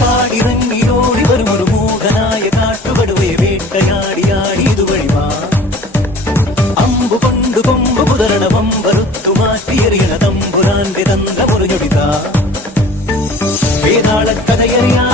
പാടിറങ്ങിയോടി വരുമൊരു മൂകനായ കാട്ടുകടുവയെ വേട്ടയാടിയാടി ഇതുവഴിവാ അമ്പു കൊണ്ടു കൊമ്പ് കുതരണ വമ്പറുത്തു മാറ്റിയെറിയണ തമ്പുരാന്റെ തന്ത്ര മുറിഞ്ഞൊടിതാ വേതാള കഥയറിയാ